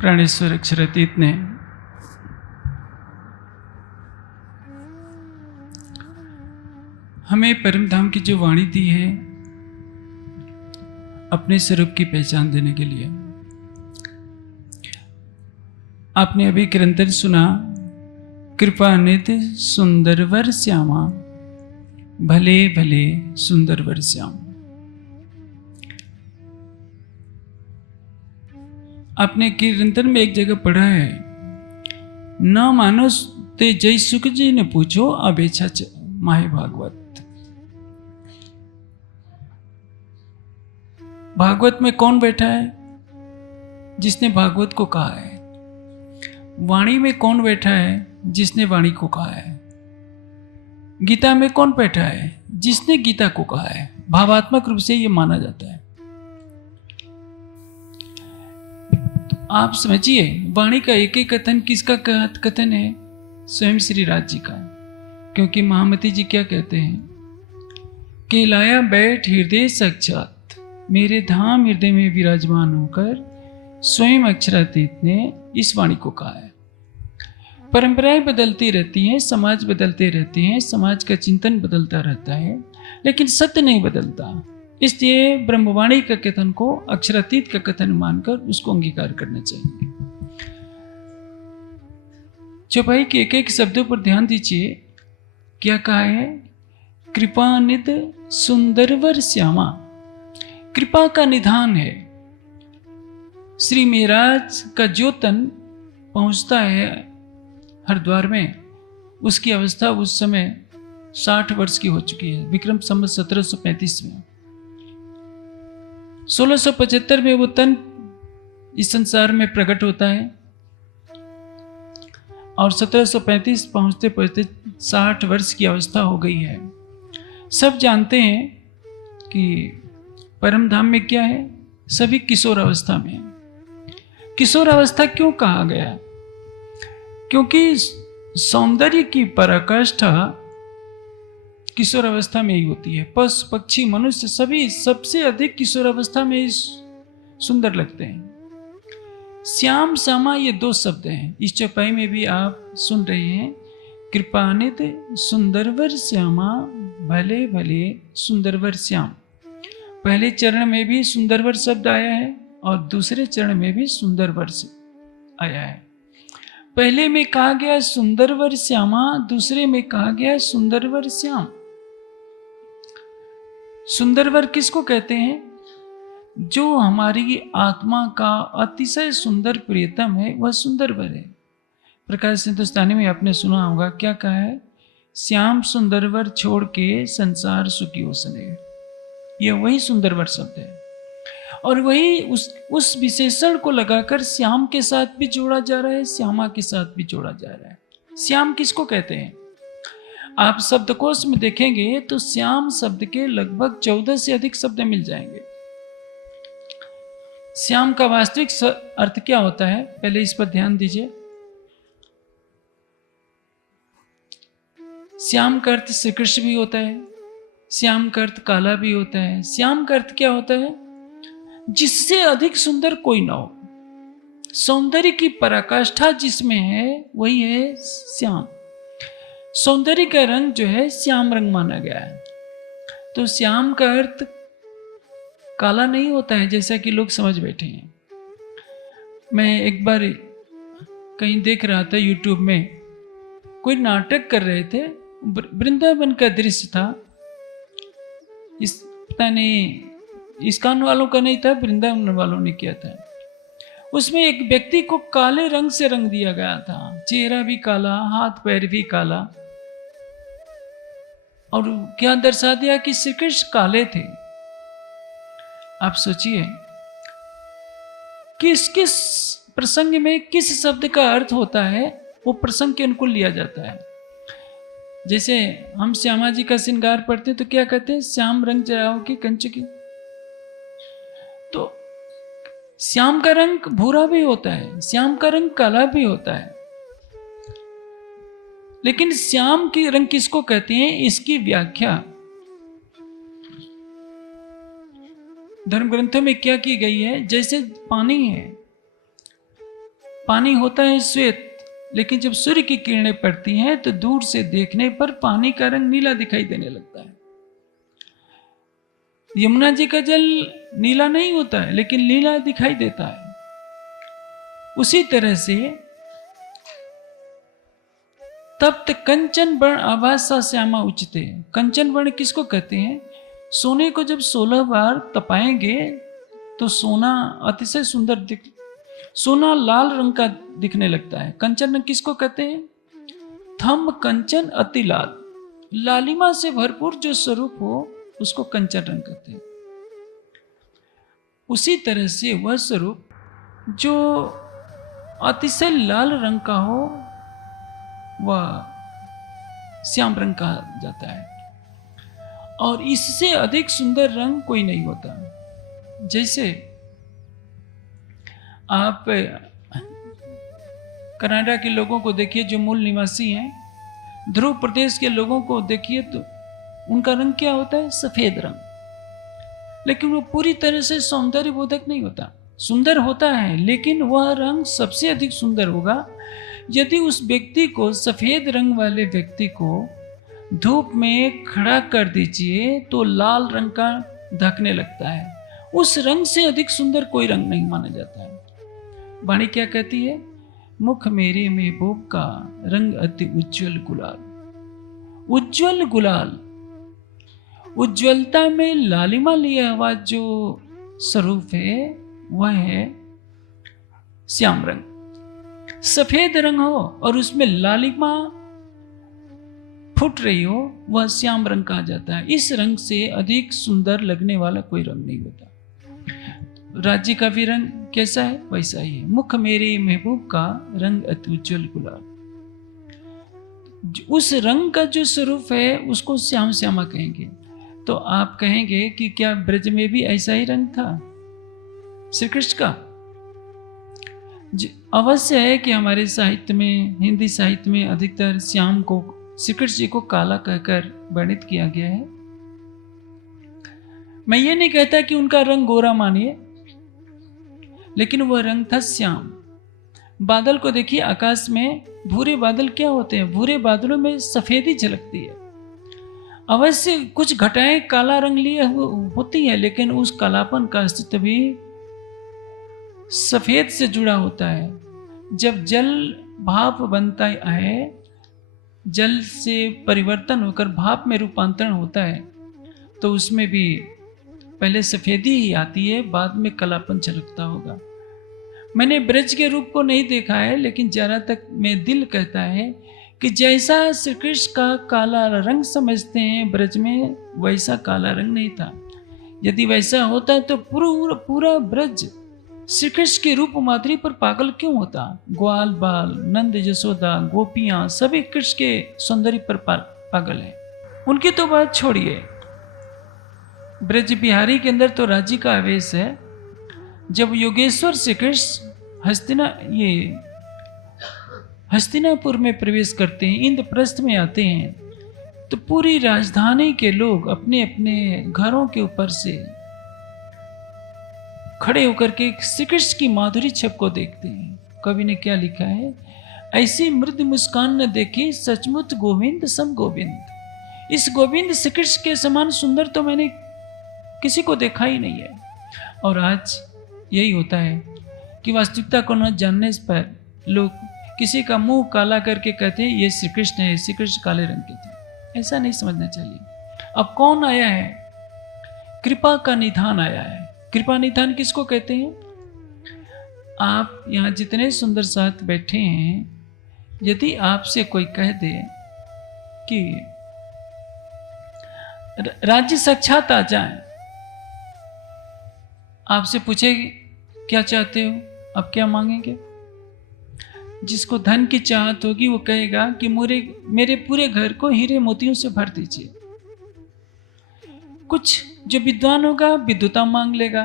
प्राणेश्वर अक्षरातीत ने हमें परम धाम की जो वाणी दी है अपने स्वरूप की पहचान देने के लिए। आपने अभी कीर्तन सुना, कृपा निधि सुंदर वर श्यामा, भले भले सुंदर वर श्याम। आपने कीर्तन में एक जगह पढ़ा है, न मानो ते जय सुख जी ने पूछो अबेछा माहे भागवत। भागवत में कौन बैठा है? जिसने भागवत को कहा है। वाणी में कौन बैठा है? जिसने वाणी को कहा है। गीता में कौन बैठा है? जिसने गीता को कहा है। भावात्मक रूप से यह माना जाता है। तो आप समझिए, वाणी का एक एक कथन किसका कथन है? स्वयं श्री राज जी का। क्योंकि महामती जी क्या कहते हैं कि लाया बैठ हृदय साक्षात, मेरे धाम हृदय में विराजमान होकर स्वयं अक्षरातीत ने इस वाणी को कहा है। परंपराएं बदलती रहती हैं, समाज बदलते रहते हैं, समाज का चिंतन बदलता रहता है, लेकिन सत्य नहीं बदलता। इसलिए ब्रह्मवाणी का कथन को अक्षरातीत का कथन मानकर उसको अंगीकार करना चाहिए। चौपाई के एक एक शब्दों पर ध्यान दीजिए। क्या कहा है? कृपानिध सुंदरवर श्यामा। कृपा का निधान है। श्री मेराज का जो तन पहुंचता है हरिद्वार में, उसकी अवस्था उस समय 60 वर्ष की हो चुकी है। विक्रम संवत 1735 में। 1675 में वो तन इस संसार में प्रकट होता है और 1735 पहुंचते पहुंचते 60 वर्ष की अवस्था हो गई है। सब जानते हैं कि परम धाम में क्या है? सभी किशोर अवस्था में। किशोर अवस्था क्यों कहा गया? क्योंकि सौंदर्य की पराकाष्ठा किशोर अवस्था में ही होती है। पशु पक्षी मनुष्य सभी सबसे अधिक किशोर अवस्था में ही सुंदर लगते हैं। श्याम श्यामा ये दो शब्द हैं। इस चौपाई में भी आप सुन रहे हैं, कृपानिध सुंदरवर श्यामा, भले भले सुंदरवर श्याम। पहले चरण में भी सुंदरवर शब्द आया है और दूसरे चरण में भी सुंदरवर आया है। पहले में कहा गया सुंदरवर श्यामा, दूसरे में कहा गया सुंदरवर श्याम। सुंदरवर किसको कहते हैं? जो हमारी आत्मा का अतिशय सुंदर प्रियतम है, वह सुंदरवर है। प्रकाश हिंदुस्तानी में आपने सुना होगा, क्या कहा है? श्याम सुंदरवर छोड़ के संसार सुखी हो सने। यह वही सुंदरवर शब्द है और वही उस विशेषण को लगाकर श्याम के साथ भी जोड़ा जा रहा है, श्यामा के साथ भी जोड़ा जा रहा है। श्याम किसको कहते हैं? आप शब्दकोश में देखेंगे तो श्याम शब्द के लगभग 14 से अधिक शब्द मिल जाएंगे। श्याम का वास्तविक अर्थ क्या होता है? पहले इस पर ध्यान दीजिए। श्याम का अर्थ श्री कृष्ण भी होता है, श्याम का अर्थ काला भी होता है। श्याम का अर्थ क्या होता है? जिससे अधिक सुंदर कोई ना हो। सौंदर्य की पराकाष्ठा जिसमें है वही है श्याम। सौंदर्य का रंग जो है श्याम रंग माना गया है। तो श्याम का अर्थ काला नहीं होता है जैसा कि लोग समझ बैठे हैं। मैं एक बार कहीं देख रहा था यूट्यूब में, कोई नाटक कर रहे थे, वृंदावन का दृश्य था। पता नहीं इस्कॉन वालों का नहीं था, वृंदावन वालों ने किया था। उसमें एक व्यक्ति को काले रंग से रंग दिया गया था, चेहरा भी काला, हाथ पैर भी काला, और क्या दर्शा दिया कि श्री कृष्ण काले थे। आप सोचिए किस किस प्रसंग में किस शब्द का अर्थ होता है, वो प्रसंग के अनुकूल लिया जाता है। जैसे हम श्यामा जी का श्रृंगार पढ़ते तो क्या कहते हैं? श्याम रंग जयाओ की कंच की। तो श्याम का रंग भूरा भी होता है, श्याम का रंग काला भी होता है, लेकिन श्याम की रंग किसको कहते हैं? इसकी व्याख्या धर्म ग्रंथों में क्या की गई है? जैसे पानी है, पानी होता है श्वेत, लेकिन जब सूर्य की किरणें पड़ती हैं तो दूर से देखने पर पानी का रंग नीला दिखाई देने लगता है। यमुना जी का जल नीला नहीं होता है, लेकिन नीला दिखाई देता है। उसी तरह से तप्त कंचन वर्ण आभासा श्यामा उचते। कंचन वर्ण किसको कहते हैं? सोने को जब 16 बार तपाएंगे तो सोना अतिशय सुंदर सोना लाल रंग का दिखने लगता है। कंचन रंग किसको कहते हैं? थम कंचन अति लाल, लालिमा से भरपूर जो स्वरूप हो उसको कंचन रंग कहते हैं। उसी तरह से वह स्वरूप जो अतिशय लाल रंग का हो वह श्याम रंग कहा जाता है। और इससे अधिक सुंदर रंग कोई नहीं होता। जैसे आप कनाडा के लोगों को देखिए जो मूल निवासी हैं, ध्रुव प्रदेश के लोगों को देखिए तो उनका रंग क्या होता है? सफेद रंग। लेकिन वो पूरी तरह से सौंदर्य बोधक नहीं होता। सुंदर होता है, लेकिन वह रंग सबसे अधिक सुंदर होगा यदि उस व्यक्ति को, सफेद रंग वाले व्यक्ति को धूप में खड़ा कर दीजिए तो लाल रंग का धकने लगता है। उस रंग से अधिक सुंदर कोई रंग नहीं माना जाता है। वाणी क्या कहती है? मुख मेरे महबूब का रंग अति उज्जवल गुलाल। उज्जवल गुलाल, उज्ज्वलता में लालिमा लिया हुआ जो स्वरूप है वह है श्याम रंग। सफेद रंग हो और उसमें लालिमा फुट रही हो, वह श्याम रंग कहा जाता है। इस रंग से अधिक सुंदर लगने वाला कोई रंग नहीं होता। राज्य का भी रंग कैसा है? वैसा ही है। मुख मेरे महबूब का रंग अति उज्जवल गुलाल। उस रंग का जो स्वरूप है उसको श्याम श्यामा कहेंगे। तो आप कहेंगे कि क्या ब्रज में भी ऐसा ही रंग था श्री कृष्ण का? अवश्य है कि हमारे साहित्य में, हिंदी साहित्य में अधिकतर श्याम को, श्री कृष्ण जी को काला कहकर वर्णित किया गया है। मैं ये नहीं कहता कि उनका रंग गोरा मानिए, लेकिन वह रंग था श्याम। बादल को देखिए, आकाश में भूरे बादल क्या होते हैं? भूरे बादलों में सफेदी झलकती है। अवश्य कुछ घटाएं काला रंग लिए होती है, लेकिन उस कालापन का अस्तित्व भी सफेद से जुड़ा होता है। जब जल भाप बनता है, जल से परिवर्तन होकर भाप में रूपांतरण होता है, तो उसमें भी पहले सफेदी ही आती है, बाद में कालापन झलकता होगा। मैंने ब्रज के रूप को नहीं देखा है, लेकिन जरा तक में दिल कहता है कि जैसा श्री कृष्ण का काला रंग समझते हैं ब्रज में, वैसा काला रंग नहीं था। यदि वैसा होता तो पूरा ब्रज श्री कृष्ण के रूप माधुरी पर पागल क्यों होता? ग्वाल बाल, नंद यशोदा, गोपियां सभी कृष्ण के सौंदर्य पर पागल हैं। उनकी तो बात छोड़िए, ब्रज बिहारी के अंदर तो राज्य का आवेश है। जब योगेश्वर श्री कृष्ण हस्तिनापुर में प्रवेश करते हैं, इंद्रप्रस्थ में आते हैं, तो पूरी राजधानी के लोग अपने अपने घरों के ऊपर से खड़े होकर के श्री कृष्ण की माधुरी छप को देखते हैं। कवि ने क्या लिखा है? ऐसी मृदु मुस्कान न देखी सचमुच गोविंद सम गोविंद। इस गोविंद श्री कृष्ण के समान सुंदर तो मैंने किसी को देखा ही नहीं है। और आज यही होता है कि वास्तविकता को न जानने पर लोग किसी का मुंह काला करके कहते हैं ये श्री कृष्ण है, श्री कृष्ण काले रंग के थे। ऐसा नहीं समझना चाहिए। अब कौन आया है? कृपा का निधान आया है। कृपा निधान किसको कहते हैं? आप यहाँ जितने सुंदर साथ बैठे हैं, यदि आपसे कोई कह दे कि राज्य साक्षात आ जाए, आपसे पूछे क्या चाहते हो, आप क्या मांगेंगे? जिसको धन की चाहत होगी वो कहेगा कि मेरे पूरे घर को हीरे मोतियों से भर दीजिए। कुछ जो विद्वान होगा विद्वता मांग लेगा,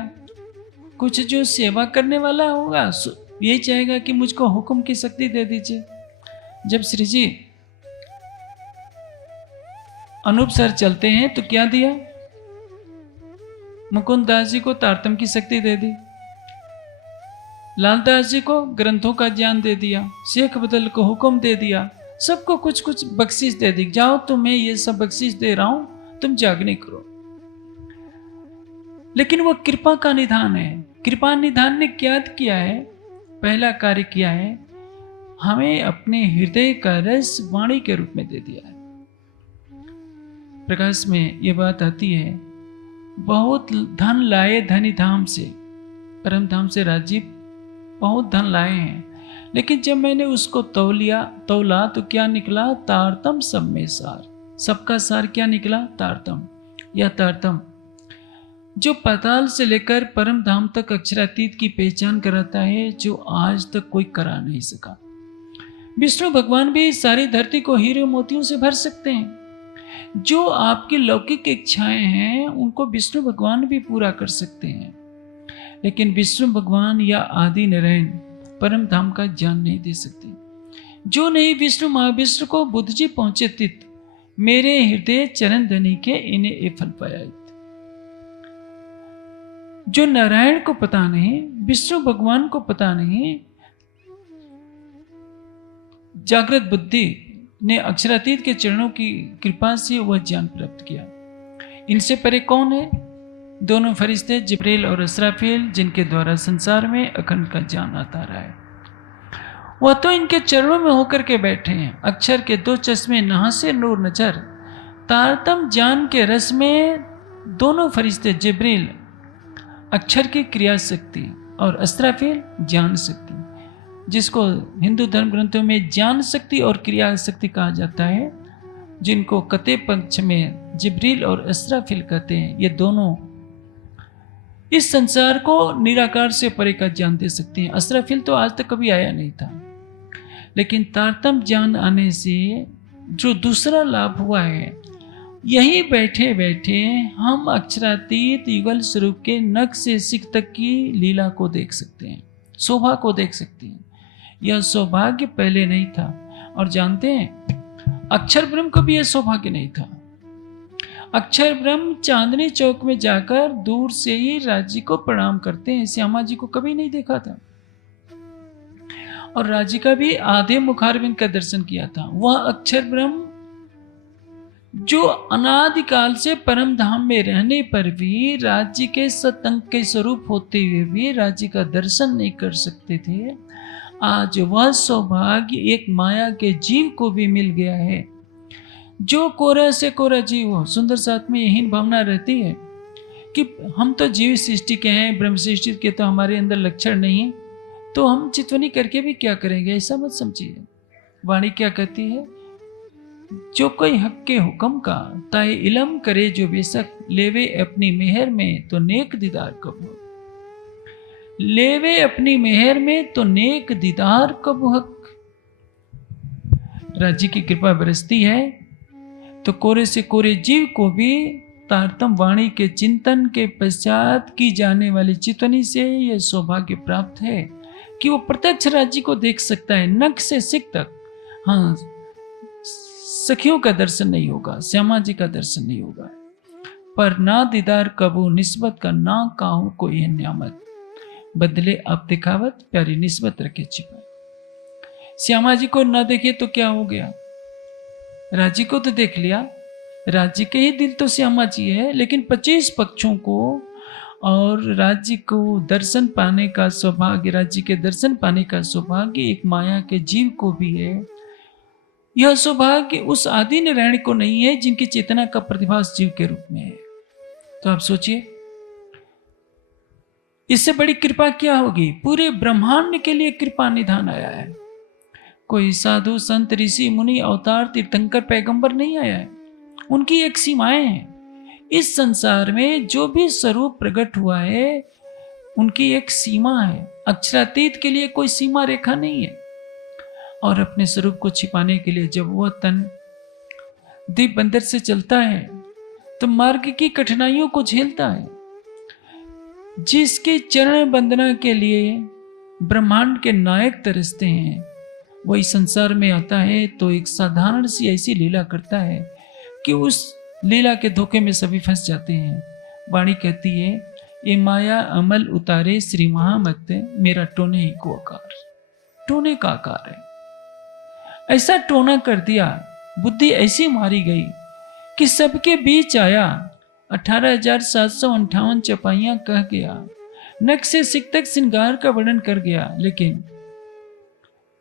कुछ जो सेवा करने वाला होगा यही चाहेगा कि मुझको हुक्म की शक्ति दे दीजिए। जब श्री जी अनूप सर चलते हैं तो क्या दिया? मुकुंद दास जी को तारतम की शक्ति दे दी। लालदास जी को ग्रंथों का ज्ञान दे दिया, शेख बदल को हुक्म दे दिया, सबको कुछ कुछ बख्शिश दे दी, जाओ तुम्हें ये सब बख्शिश दे रहा हूं, तुम जागने करो। लेकिन वो कृपा का निधान है। कृपा निधान ने क्या किया है? पहला कार्य किया है, हमें अपने हृदय का रस वाणी के रूप में दे दिया है। प्रकाश में ये बात आती है, बहुत धन लाए धनी धाम से, परम धाम से राजीव बहुत धन लाए हैं, लेकिन जब मैंने उसको तौला तो क्या निकला? तारतम सब में सार। सबका सार क्या निकला? तारतम। या तारतम जो पाताल से लेकर परम धाम तक अक्षरातीत की पहचान कराता है, जो आज तक कोई करा नहीं सका। विष्णु भगवान भी सारी धरती को हीरे मोतियों से भर सकते हैं। जो आपकी लौकिक इच्छाएं हैं उनको विष्णु भगवान भी पूरा कर सकते हैं, लेकिन विष्णु भगवान या आदि नारायण परम धाम का ज्ञान नहीं दे सकते। जो नहीं विष्णु महाविष्णु को बुद्ध जी पहुंचे तित, मेरे हृदय चरण धनी के इन्हें ए फल पाया। जो नारायण को पता नहीं, विष्णु भगवान को पता नहीं, जागृत बुद्धि ने अक्षरातीत के चरणों की कृपा से वह ज्ञान प्राप्त किया। इनसे परे कौन है? दोनों फरिश्ते जिब्रील और इसराफील, जिनके द्वारा संसार में अखंड का ज्ञान आता रहा है। वह तो इनके चरणों में होकर के बैठे हैं। अक्षर के दो चश्मे नहासे नूर नजर, तारतम ज्ञान के रस में दोनों फरिश्ते जिब्रील अक्षर की क्रिया शक्ति और इसराफील ज्ञान शक्ति, जिसको हिंदू धर्म ग्रंथों में ज्ञान शक्ति और क्रिया शक्ति कहा जाता है, जिनको कते पक्ष में जिब्रील और इसराफील कहते हैं, ये दोनों इस संसार को निराकार से परे का ज्ञान दे सकते हैं। इसराफील तो आज तक कभी आया नहीं था, लेकिन तारतम ज्ञान आने से जो दूसरा लाभ हुआ है, यही बैठे बैठे हम अक्षरातीत युगल स्वरूप के नख से सिख तक की लीला को देख सकते हैं, शोभा को देख सकते हैं। यह सौभाग्य पहले नहीं था। और जानते हैं, अक्षर ब्रह्म को भी यह सौभाग्य नहीं था। अक्षर ब्रह्म चांदनी चौक में जाकर दूर से ही राजी को प्रणाम करते हैं। श्यामा जी को कभी नहीं देखा था, और राजी का भी आधे मुखारविंद का दर्शन किया था। वह अक्षर ब्रह्म जो अनादिकाल से परम धाम में रहने पर भी राज्य के सतंग के स्वरूप होते हुए भी राज्य का दर्शन नहीं कर सकते थे, आज वह सौभाग्य एक माया के जीव को भी मिल गया है। जो कोरा से कोरा जीव हो, सुंदर साथ में यही भावना रहती है कि हम तो जीव सृष्टि के हैं, ब्रह्म सृष्टि के तो हमारे अंदर लक्षण नहीं है, तो हम चितवनी करके भी क्या करेंगे, ऐसा मत समझिए। वाणी क्या कहती है? जो कोई हक के हुक्म का ताए इलम करे, जो बेशक लेवे अपनी मेहर में तो नेक दीदार कब हो। लेवे अपनी मेहर में तो नेक दीदार कब हक। राज्य की कृपा बरसती है तो कोरे से कोरे जीव को भी तारतम वाणी के चिंतन के पश्चात की जाने वाली चितवनी से यह सौभाग्य प्राप्त है कि वो प्रत्यक्ष राज्य को देख सकता है, नख से सिख तक। हाँ, सखियों का दर्शन नहीं होगा, श्यामा जी का दर्शन नहीं होगा, पर ना दीदार कबू निस्बत का ना काहू कोई है न्यामत, बदले आप दिखावत प्यारी निस्बत रखे छिपाए। श्यामा जी को ना देखे तो क्या हो गया, राज्य को तो देख लिया, राज्य के ही दिल तो श्यामा जी है, लेकिन 25 पक्षों को और राज्य को दर्शन पाने का सौभाग्य, राज्य के दर्शन पाने का सौभाग्य एक माया के जीव को भी है। यह सौभाग्य उस आदि नारायण को नहीं है जिनकी चेतना का प्रतिभास जीव के रूप में है। तो आप सोचिए, इससे बड़ी कृपा क्या होगी। पूरे ब्रह्मांड के लिए कृपा निधान आया है। कोई साधु संत ऋषि मुनि अवतार तीर्थंकर पैगंबर नहीं आया है, उनकी एक सीमाएं हैं। इस संसार में जो भी स्वरूप प्रकट हुआ है उनकी एक सीमा है। अक्षरातीत के लिए कोई सीमा रेखा नहीं है, और अपने स्वरूप को छिपाने के लिए जब वह तन दीप बंदर से चलता है तो मार्ग की कठिनाइयों को झेलता है। जिसके चरण वंदना के लिए ब्रह्मांड के नायक तरसते हैं, वही संसार में आता है तो एक साधारण सी ऐसी लीला करता है कि उस लीला के धोखे में सभी फंस जाते हैं। वाणी कहती है, ये माया अमल उतारे श्री महामत, मेरा टोने ही को आकार। टोने का आकार है, ऐसा टोना कर दिया, बुद्धि ऐसी मारी गई कि सबके बीच आया, 18,758 चपाइयां कह गया, नख से सिक तक श्रृंगार का वर्णन कर गया, लेकिन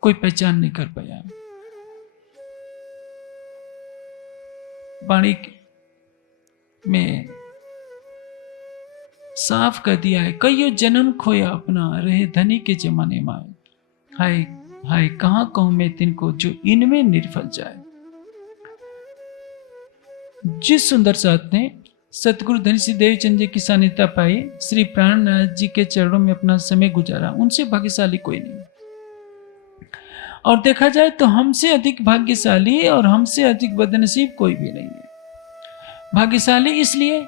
कोई पहचान नहीं कर पाया। वाणी में साफ कर दिया है, कईयों जन्म खोया अपना, रहे धनी के जमाने में। हाय हाय कहां कहूं मैं तिनको, जो इनमें निर्फल जाए। जिस सुंदर साथ ने सतगुरु धनी सिंह देवचंद जी की सानिध्यता पाई, श्री प्राणनाथ जी के चरणों में अपना समय गुजारा, उनसे भाग्यशाली कोई नहीं। और देखा जाए तो हमसे अधिक भाग्यशाली और हमसे अधिक बदनसीब कोई भी नहीं है। भाग्यशाली इसलिए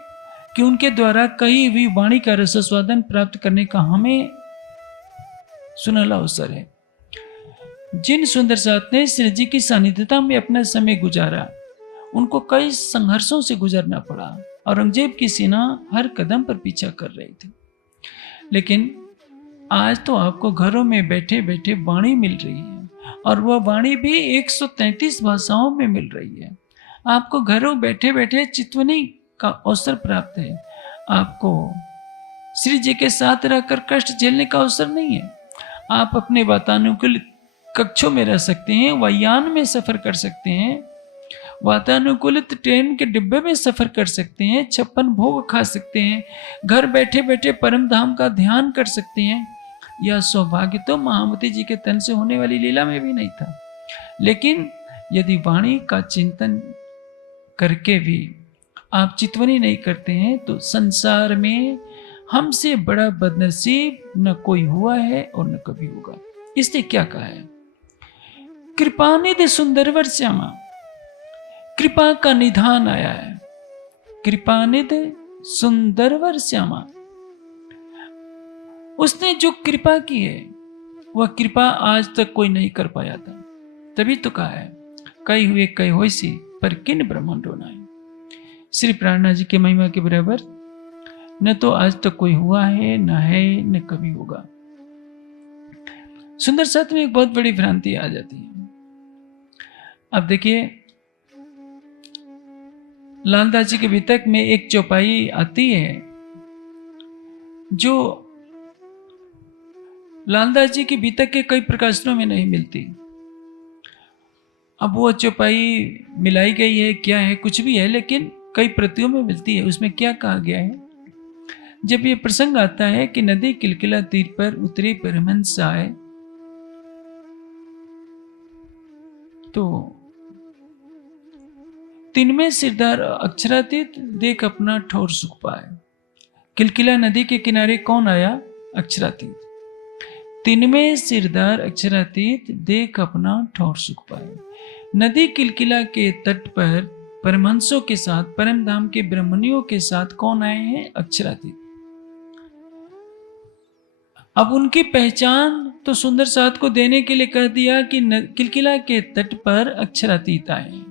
कि उनके द्वारा कही हुई वाणी का रसास्वादन प्राप्त करने का हमें सुनहला अवसर है। जिन सुंदर साथ ने श्री जी की सानिध्यता में अपना समय गुजारा, उनको कई संघर्षों से गुजरना पड़ा। औरंगजेब की सेना हर कदम पर पीछा कर रही थी, लेकिन आज तो आपको घरों में बैठे बैठे वाणी मिल रही है, और वह वाणी भी 133 भाषाओं में मिल रही है। आपको घरों बैठे बैठे चितवनी का अवसर प्राप्त है। आपको श्री जी के साथ रहकर कष्ट झेलने का अवसर नहीं है। आप अपने वातानुकूलित कक्षों में रह सकते हैं, वायुयान में सफर कर सकते हैं, वातानुकूलित ट्रेन के डिब्बे में सफर कर सकते हैं, 56 भोग खा सकते हैं, घर बैठे बैठे परम धाम का ध्यान कर सकते हैं। यह सौभाग्य तो महामती जी के तन से होने वाली लीला में भी नहीं था। लेकिन यदि वाणी का चिंतन करके भी आप चितवनी नहीं करते हैं, तो संसार में हमसे बड़ा बदनसीब न कोई हुआ है और न कभी होगा। इसने क्या कहा है? कृपानिधि सुंदरवर श्यामा, कृपा का निधान आया है। कृपानिधि सुंदरवर श्यामा, उसने जो कृपा की है वह कृपा आज तक कोई नहीं कर पाया था। तभी तो कहा है, कई हुए कई होइसी पर किन ब्रह्मांडों नाय। श्री प्राणनाथ जी के महिमा के बराबर न तो आज तक कोई हुआ है, न है, न कभी होगा। सुंदर साथ में एक बहुत बड़ी भ्रांति आ जाती है। अब देखिए, लालदास जी के वितक में एक चौपाई आती है जो लालदास जी की वितक के कई प्रकाशनों में नहीं मिलती। अब वो चौपाई मिलाई गई है, क्या है, कुछ भी है, लेकिन कई प्रतियों में मिलती है। उसमें क्या कहा गया है? जब ये प्रसंग आता है कि नदी किलकिला तीर पर उतरे परमहंस आए, तो तिनमें सिरदार अक्षरातीत देख अपना ठौर सुख पाए। किलकिला नदी के किनारे कौन आया? अक्षरातीत। तिनमें सिरदार अक्षरातीत देख अपना ठौर सुख पाए। नदी किलकिला के तट पर परमहंसों के साथ, परम धाम के ब्रह्मणियों के साथ कौन आए हैं? अक्षरातीत। अब उनकी पहचान तो सुंदर साथ को देने के लिए कह दिया कि किलकिला के तट पर अक्षरातीत आए।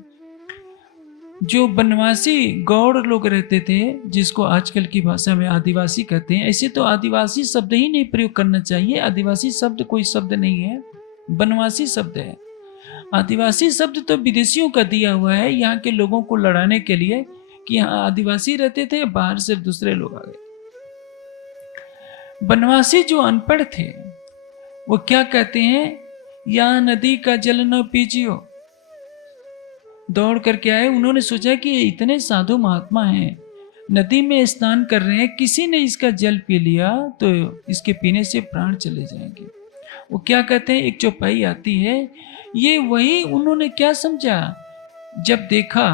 जो बनवासी गौड़ लोग रहते थे, जिसको आजकल की भाषा में आदिवासी कहते हैं, ऐसे तो आदिवासी शब्द ही नहीं प्रयोग करना चाहिए। आदिवासी शब्द कोई शब्द नहीं है, बनवासी शब्द है। आदिवासी शब्द तो विदेशियों का दिया हुआ है, यहाँ के लोगों को लड़ाने के लिए कि यहाँ आदिवासी रहते थे, बाहर से दूसरे लोग आ गए। बनवासी जो अनपढ़ थे वो क्या कहते हैं? यहाँ नदी का जल न पीजियो। दौड़ करके आए, उन्होंने सोचा कि ये इतने साधु महात्मा हैं, नदी में स्नान कर रहे हैं, किसी ने इसका जल पी लिया तो इसके पीने से प्राण चले जाएंगे। वो क्या कहते हैं? एक चौपाई आती है, ये वही उन्होंने क्या समझा जब देखा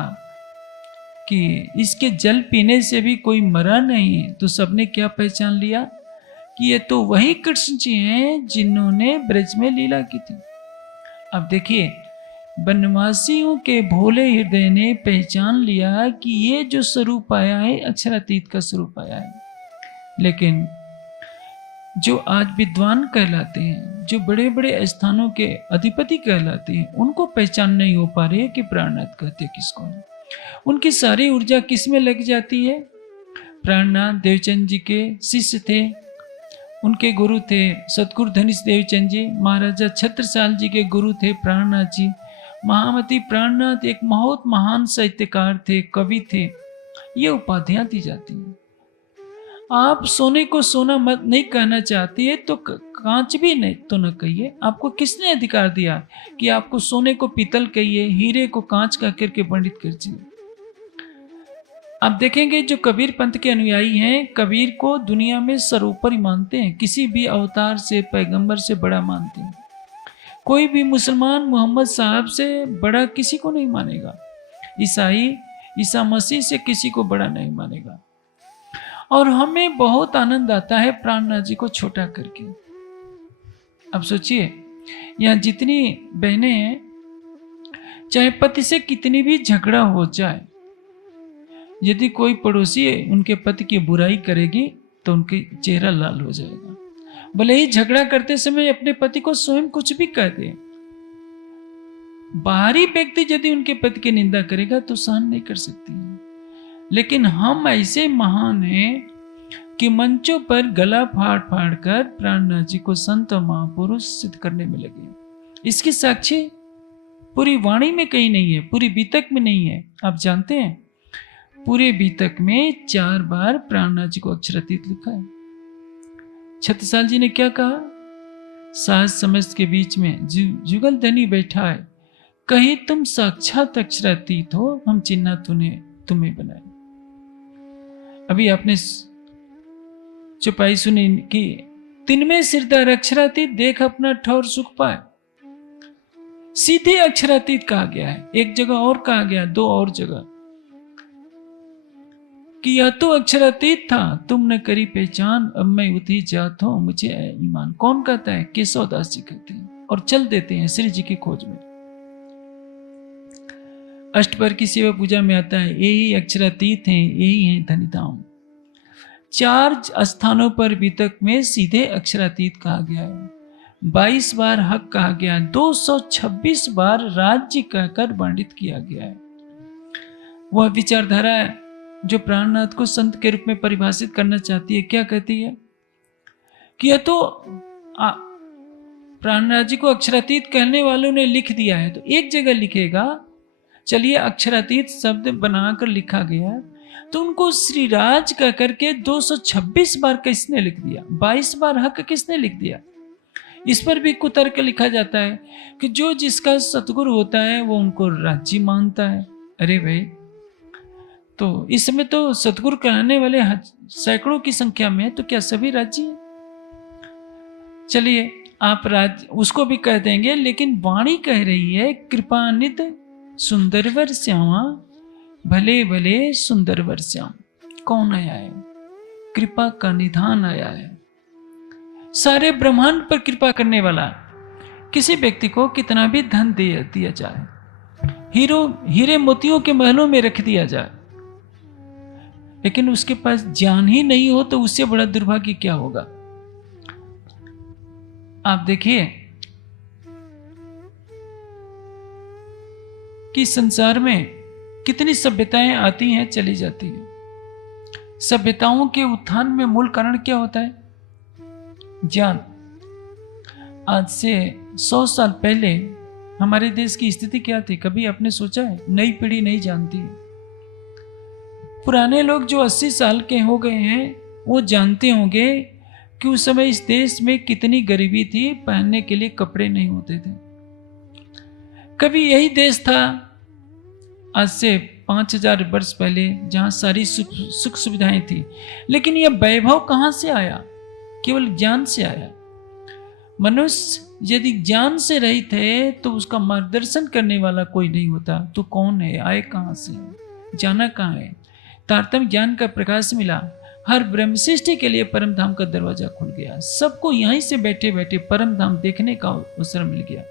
कि इसके जल पीने से भी कोई मरा नहीं, तो सबने क्या पहचान लिया कि ये तो वही कृष्ण जी हैं जिन्होंने ब्रज में लीला की थी। अब देखिए, बनवासियों के भोले हृदय ने पहचान लिया कि ये जो स्वरूप आया है अक्षरातीत का स्वरूप आया है। लेकिन जो आज विद्वान कहलाते हैं, जो बड़े बड़े स्थानों के अधिपति कहलाते हैं, उनको पहचान नहीं हो पा रही है कि प्राणनाथ कहते किसको है। उनकी सारी ऊर्जा किस में लग जाती है? प्राणनाथ देवचंद जी के शिष्य थे। उनके गुरु थे सतगुरु धनीश देवचंद जी। महाराजा छत्रसाल जी के गुरु थे प्राणनाथ जी। महामती प्राणनाथ एक बहुत महान साहित्यकार थे, कवि थे। ये उपाधियां दी जाती हैं। आप सोने को सोना मत नहीं कहना चाहती है तो कांच भी नहीं तो न कहिए। आपको किसने अधिकार दिया कि आपको सोने को पीतल कहिए, हीरे को कांच कह करके पंडित कीजिए। आप देखेंगे जो कबीर पंथ के अनुयायी हैं, कबीर को दुनिया में सर्वोपरि मानते हैं, किसी भी अवतार से, पैगंबर से बड़ा मानते हैं। कोई भी मुसलमान मोहम्मद साहब से बड़ा किसी को नहीं मानेगा, ईसाई ईसा मसीह से किसी को बड़ा नहीं मानेगा। और हमें बहुत आनंद आता है प्राणनाथ जी को छोटा करके। अब सोचिए, यहाँ जितनी बहनें हैं, चाहे पति से कितनी भी झगड़ा हो जाए, यदि कोई पड़ोसी उनके पति की बुराई करेगी तो उनके चेहरा लाल हो जाएगा। भले ही झगड़ा करते समय अपने पति को स्वयं कुछ भी कह दे, बाहरी व्यक्ति यदि उनके पति की निंदा करेगा तो सहन नहीं कर सकती है। लेकिन हम ऐसे महान हैं कि मंचों पर गला फाड़ फाड़ कर प्राणनाथ जी को संत महापुरुष सिद्ध करने में लगे। इसकी साक्षी पूरी वाणी में कहीं नहीं है, पूरी बीतक में नहीं है। आप जानते हैं पूरे बीतक में 4 बार प्राणनाथ जी को अक्षरातीत लिखा है। छत्रसाल जी ने क्या कहा? सास समस्त के बीच में जुगल धनी बैठा है, कहीं तुम साक्षात अक्षरातीत हो, हम चिन्ह तुम्हें बनाए। अभी आपने चौपाई सुनी कि तिनमें सिरदार अक्षरातीत देख अपना ठौर सुख पाए। सीधे अक्षरातीत कहा गया है, एक जगह और कहा गया, 2 और जगह, कि यह तो अक्षरातीत था, तुमने करी पहचान, अब मैं उठी जात हूं, मुझे ईमान। कौन कहता है? केशव दास जी कहते हैं और चल देते हैं श्री जी की खोज में। अष्टपर की सेवा पूजा में आता है, यही अक्षरातीत हैं, यही हैं धनिधाम। 4 स्थानों पर बीतक में सीधे अक्षरातीत कहा गया है। 22 बार हक कहा गया, 226 बार राज्य कहकर वर्णित किया गया है। वह विचारधारा जो प्राणनाथ को संत के रूप में परिभाषित करना चाहती है, क्या कहती है कि यह तो प्राणनाथ जी को अक्षरातीत कहने वालों ने लिख दिया है, तो एक जगह लिखेगा, चलिए अक्षरातीत शब्द बनाकर लिखा गया, तो उनको श्रीराज कह करके 226 बार किसने लिख दिया? 22 बार हक किसने लिख दिया? इस पर भी कुतर्क लिखा जाता है कि जो जिसका सतगुरु होता है वो उनको राज्य मानता है। अरे भाई, तो इस समय तो सतगुरु कहने वाले सैकड़ों की संख्या में है, तो क्या सभी राज्य है? चलिए आप राज्य उसको भी कह देंगे, लेकिन वाणी कह रही है कृपानित सुंदरवर श्यामा, भले भले सुंदरवर श्याम। कौन आया है? कृपा का निधान आया है, सारे ब्रह्मांड पर कृपा करने वाला। किसी व्यक्ति को कितना भी धन दे दिया जाए, हीरे मोतियों के महलों में रख दिया जाए, लेकिन उसके पास ज्ञान ही नहीं हो तो उससे बड़ा दुर्भाग्य क्या होगा? आप देखिए कि संसार में कितनी सभ्यताएं आती हैं, चली जाती हैं। सभ्यताओं के उत्थान में मूल कारण क्या होता है? ज्ञान। आज से 100 साल पहले हमारे देश की स्थिति क्या थी? कभी आपने सोचा है? नई पीढ़ी नहीं जानती है। पुराने लोग जो 80 साल के हो गए हैं वो जानते होंगे कि उस समय इस देश में कितनी गरीबी थी, पहनने के लिए कपड़े नहीं होते थे। कभी यही देश था आज से 5000 वर्ष पहले जहां सारी सुख सुविधाएं थी, लेकिन यह वैभव कहां से आया? केवल ज्ञान से आया। मनुष्य यदि ज्ञान से रहित है तो उसका मार्गदर्शन करने वाला कोई नहीं होता। तो कौन है? आए कहां से? जाना कहां है? तारतम्य ज्ञान का प्रकाश मिला, हर ब्रह्म सृष्टि के लिए परम धाम का दरवाजा खुल गया। सबको यहीं से बैठे बैठे परम धाम देखने का अवसर मिल गया।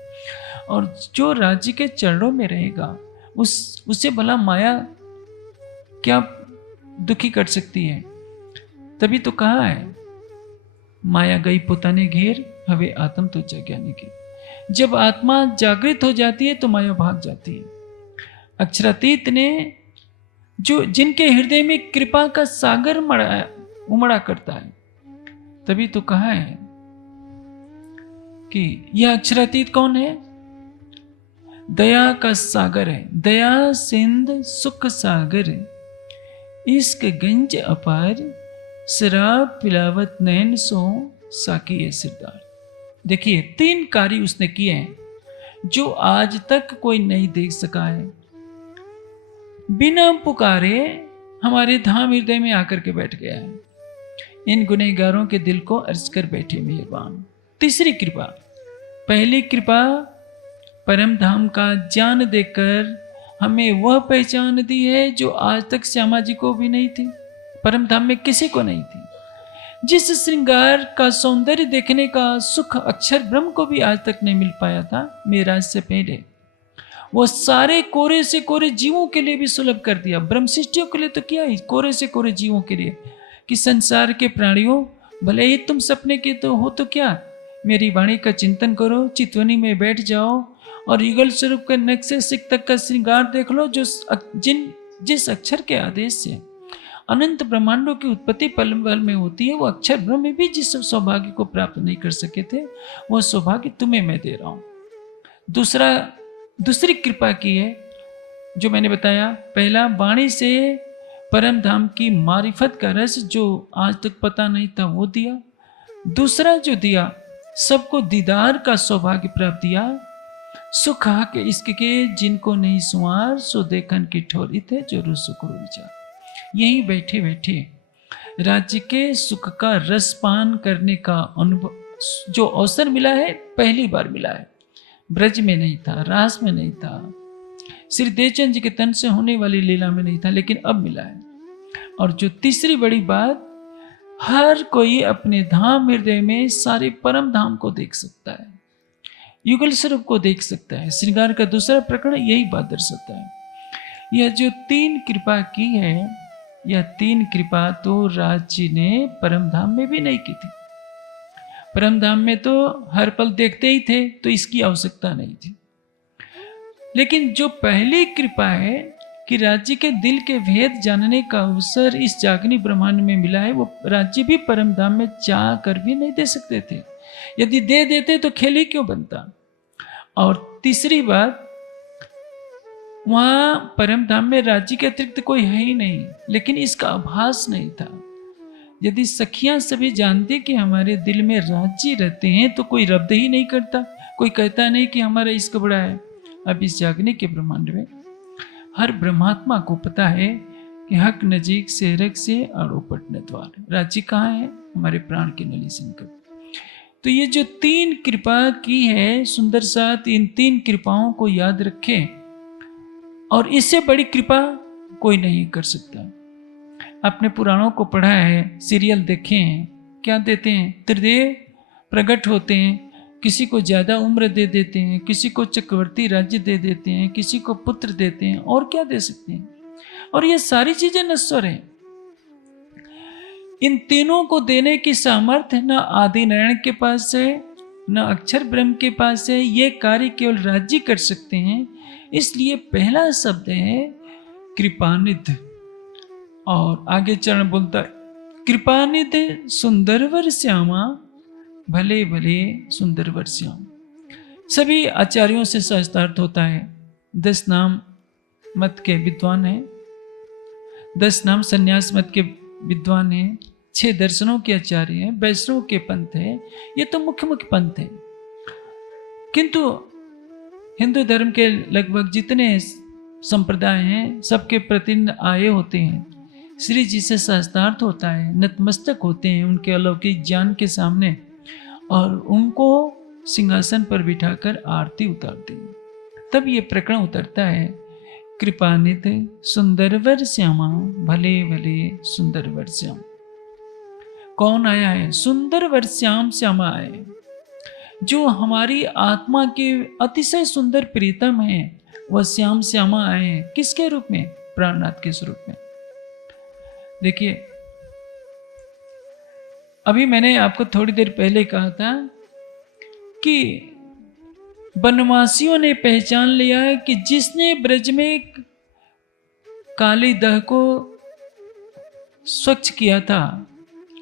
और जो राज्य के चरणों में रहेगा उससे भला माया क्या दुखी कर सकती है? तभी तो कहा है, माया गई पोताने घेर, हवे आत्म तो ज्ञानी की। जब आत्मा जागृत हो जाती है तो माया भाग जाती है। अक्षरातीत ने जो जिनके हृदय में कृपा का सागर उमड़ा करता है। तभी तो कहा है कि यह अक्षरातीत कौन है? दया का सागर है, दया सिंध सुख सागर, इश्क गंज अपार, शराब पिलावत नैन सो साकी है सिरदार। देखिए 3 कार्य उसने किए हैं जो आज तक कोई नहीं देख सका है। बिना पुकारे हमारे धाम हृदय में आकर के बैठ गया है। इन गुनहगारों के दिल को अर्ज कर बैठे मेहरबान। तीसरी कृपा, पहली कृपा परम धाम का ज्ञान देकर हमें वह पहचान दी है जो आज तक श्यामा जी को भी नहीं थी, परम धाम में किसी को नहीं थी। जिस श्रृंगार का सौंदर्य देखने का सुख अक्षर ब्रह्म को भी आज तक नहीं मिल पाया था मेराज से पहले, वो सारे कोरे से कोरे जीवों के लिए भी सुलभ कर दिया। ब्रह्म सृष्टियों के लिए तो किया ही, कोरे से कोरे जीवों के लिए कि संसार के प्राणियों, भले ही तुम सपने के तो हो तो क्या, मेरी वाणी का चिंतन करो, चितवनी में बैठ जाओ और युगल स्वरूप के नक्शे सिक तक का श्रृंगार देख लो, जो जिस अक्षर के आदेश से अनंत ब्रह्मांडों की उत्पत्ति पल पल में होती है, वो अक्षर ब्रह्म भी जिस सौभाग्य को प्राप्त नहीं कर सके थे, वो सौभाग्य तुम्हें मैं दे रहा हूं। दूसरी कृपा की है जो मैंने बताया। पहला, वाणी से परम धाम की मारिफत का रस जो आज तक पता नहीं था वो दिया। दूसरा जो दिया, सबको दीदार का सौभाग्य प्राप्त दिया। सुख हक इश्क के जिनको नहीं सुआर, सो देखन की ठोरी थे जो रुसुको विचार। यहीं बैठे बैठे राज्य के सुख का रसपान करने का अनुभव जो अवसर मिला है, पहली बार मिला है। ब्रज में नहीं था, रास में नहीं था, श्री देवचंद जी के तन से होने वाली लीला में नहीं था, लेकिन अब मिला है। और जो तीसरी बड़ी बात, हर कोई अपने धाम हृदय में सारे परम धाम को देख सकता है, युगल स्वरूप को देख सकता है। श्रृंगार का दूसरा प्रकरण यही बात दर्शाता है। यह जो 3 कृपा की है, यह 3 कृपा तो राज जी ने परम धाम में भी नहीं की थी। परम धाम में तो हर पल देखते ही थे, तो इसकी आवश्यकता नहीं थी। लेकिन जो पहली कृपा है कि राज्य के दिल के भेद जानने का अवसर इस जागनी ब्रह्मांड में मिला है, वो राज्य भी परम धाम में चाह कर भी नहीं दे सकते थे। यदि दे देते तो खेल ही क्यों बनता। और तीसरी बात, वहां परम धाम में राज्य के अतिरिक्त कोई है ही नहीं, लेकिन इसका आभास नहीं था। यदि सखियां सभी जानते कि हमारे दिल में राज्य रहते हैं तो कोई रब्द ही नहीं करता, कोई कहता नहीं कि हमारा इश्क बड़ा है। अब इस जागने के ब्रह्मांड में हर ब्रह्मात्मा को पता है कि हक नजीक से रख से और उपटने द्वार। राज्य कहाँ है? हमारे प्राण के नली से निकट। तो ये जो 3 कृपा की है, सुंदर साथ इन 3 कृपाओं को याद रखें, और इससे बड़ी कृपा कोई नहीं कर सकता। आपने पुराणों को पढ़ा है, सीरियल देखे हैं, क्या देते हैं? त्रिदेव प्रकट होते हैं, किसी को ज्यादा उम्र दे देते हैं, किसी को चक्रवर्ती राज्य दे देते हैं, किसी को पुत्र देते हैं, और क्या दे सकते हैं। और ये सारी चीजें नश्वर हैं। इन तीनों को देने की सामर्थ्य न आदि नारायण के पास है, न अक्षर ब्रह्म के पास है। ये कार्य केवल राज्य कर सकते हैं। इसलिए पहला शब्द है कृपानिधि, और आगे चरण बोलता है कृपानिधि सुंदरवर श्यामा, भले भले सुंदरवर श्याम। सभी आचार्यों से सहस्तार्थ होता है। 10 नाम मत के विद्वान हैं, 10 नाम संन्यास मत के विद्वान हैं, 6 दर्शनों के आचार्य हैं, वैष्णव के पंथ है। ये तो मुख्य मुख्य पंथ है। किंतु हिंदू धर्म के लगभग जितने संप्रदाय हैं, सबके प्रतिनिधि आए होते हैं, श्री जी से सहस्तार्थ होता है, नतमस्तक होते हैं उनके अलौकिक ज्ञान के सामने, और उनको सिंहासन पर बिठाकर आरती उतारते हैं। तब ये प्रकरण उतरता है कृपानिधि सुंदरवर श्यामा, भले भले सुंदरवर श्याम। कौन आया है? सुंदरवर श्याम श्यामा आए, जो हमारी आत्मा के अतिशय सुंदर प्रीतम है, वह श्याम श्यामा आए हैं। किसके रूप में? प्राणनाथ के स्वरूप में। देखिए, अभी मैंने आपको थोड़ी देर पहले कहा था कि बनवासियों ने पहचान लिया है कि जिसने ब्रज में काली दह को स्वच्छ किया था,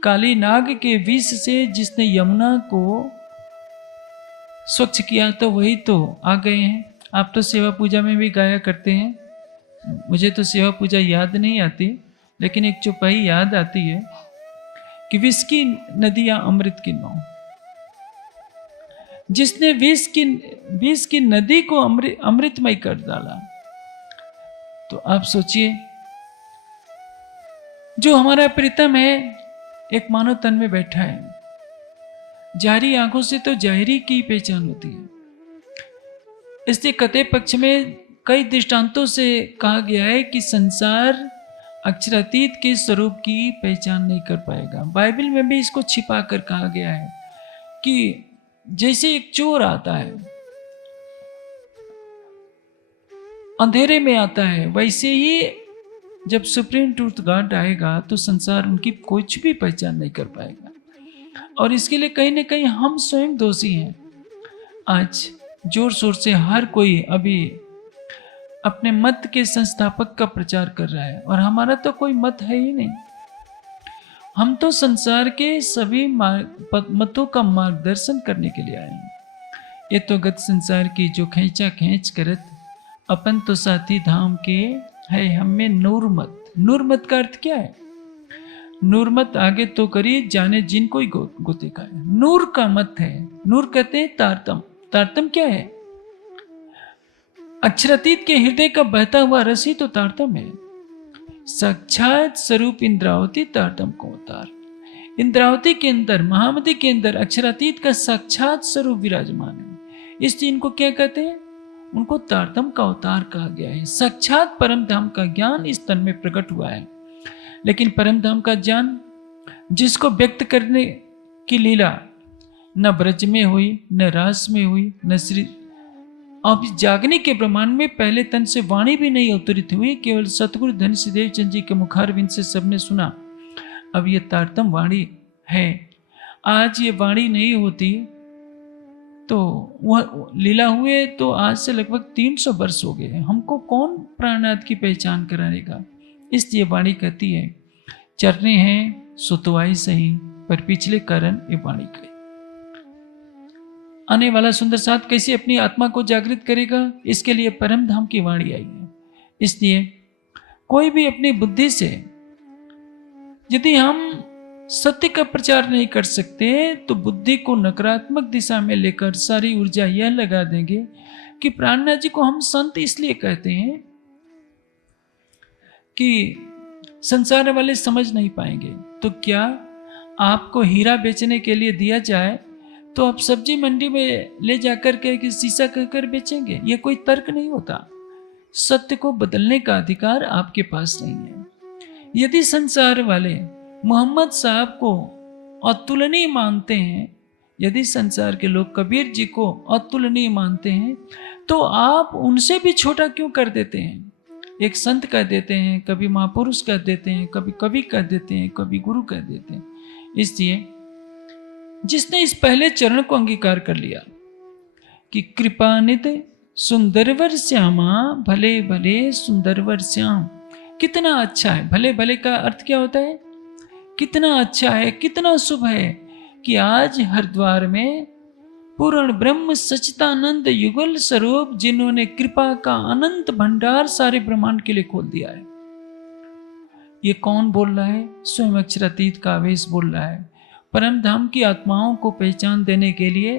काली नाग के विष से जिसने यमुना को स्वच्छ किया तो वही तो आ गए हैं। आप तो सेवा पूजा में भी गाया करते हैं, मुझे तो सेवा पूजा याद नहीं आती, लेकिन एक चौपाई याद आती है कि विष की नदियां अमृत की नौ। जिसने विष की नदी को अमृतमय कर डाला, तो आप सोचिए, जो हमारा प्रीतम है एक मानव तन में बैठा है, जाहिरी आंखों से तो जाहिरी की पहचान होती है। इसलिए कते पक्ष में कई दृष्टांतों से कहा गया है कि संसार अक्षरातीत के स्वरूप की पहचान नहीं कर पाएगा। बाइबल में भी इसको छिपा कर कहा गया है कि जैसे एक चोर आता है, अंधेरे में आता है, वैसे ही जब सुप्रीम ट्रूथ गॉड आएगा तो संसार उनकी कुछ भी पहचान नहीं कर पाएगा। और इसके लिए कहीं ना कहीं हम स्वयं दोषी हैं। आज जोर शोर से हर कोई अभी अपने मत के संस्थापक का प्रचार कर रहा है, और हमारा तो कोई मत है ही नहीं। हम तो संसार के सभी मतों का मार्गदर्शन करने के लिए आए हैं। ये तो गत संसार की जो खींचा खींच करत, अपन तो साथी धाम के है हमें नूरमत। नूरमत का अर्थ क्या है? नूरमत आगे तो करिए जाने जिनको ही गोते का है। नूर का मत है, नूर कहते हैं तारतम। तारतम क्या है? अक्षरातीत के हृदय का बहता हुआ रस ही तो तारतम है। साक्षात स्वरूप इंद्रावती तारतम को अवतार। इंद्रावती के अंदर, महामती के अंदर अक्षरातीत का साक्षात स्वरूप विराजमान है। इसलिए इनको क्या कहते हैं? उनको तारतम का अवतार कहा गया है। साक्षात परम धाम का ज्ञान इस तन में प्रकट हुआ है। लेकिन परम धाम का ज्ञान जिसको व्यक्त करने की लीला न ब्रज में हुई, न रास में हुई, न श्री अब जागने के ब्रह्मांड में पहले तन से वाणी भी नहीं अवतरित हुई, केवल सतगुरु धन सिद्धेव चंद जी के मुखारविंद से सबने सुना। अब ये तारतम वाणी है। आज ये वाणी नहीं होती तो वह लीला हुए तो आज से लगभग 300 वर्ष हो गए। हमको कौन प्राणनाथ की पहचान कराएगा? इसलिए वाणी कहती है, चरने हैं सो तो आई सही, पर पिछले कारण ये वाणी कही। आने वाला सुंदर साथ कैसे अपनी आत्मा को जागृत करेगा, इसके लिए परम धाम की वाणी आई है। इसलिए कोई भी अपनी बुद्धि से यदि हम सत्य का प्रचार नहीं कर सकते तो बुद्धि को नकारात्मक दिशा में लेकर सारी ऊर्जा यह लगा देंगे कि प्राणनाथ जी को हम संत इसलिए कहते हैं कि संसार वाले समझ नहीं पाएंगे। तो क्या आपको हीरा बेचने के लिए दिया जाए तो आप सब्जी मंडी में ले जाकर के शीशा कहकर बेचेंगे? ये कोई तर्क नहीं होता। सत्य को बदलने का अधिकार आपके पास नहीं है। यदि संसार वाले मोहम्मद साहब को अतुलनीय मानते हैं, यदि संसार के लोग कबीर जी को अतुलनीय मानते हैं, तो आप उनसे भी छोटा क्यों कर देते हैं? एक संत कह देते हैं, कभी महापुरुष कह देते हैं, कभी कवि कह देते हैं, कभी गुरु कह देते हैं। इसलिए जिसने इस पहले चरण को अंगीकार कर लिया कि कृपानिध सुंदरवर श्यामा, भले भले सुंदरवर श्याम, कितना अच्छा है। भले भले का अर्थ क्या होता है? कितना अच्छा है, कितना शुभ है कि आज हरिद्वार में पूर्ण ब्रह्म सच्चिदानंद युगल स्वरूप जिन्होंने कृपा का अनंत भंडार सारे ब्रह्मांड के लिए खोल दिया है। ये कौन बोल रहा है? स्वयं अक्षरातीत का आवेश बोल रहा है। परम धाम की आत्माओं को पहचान देने के लिए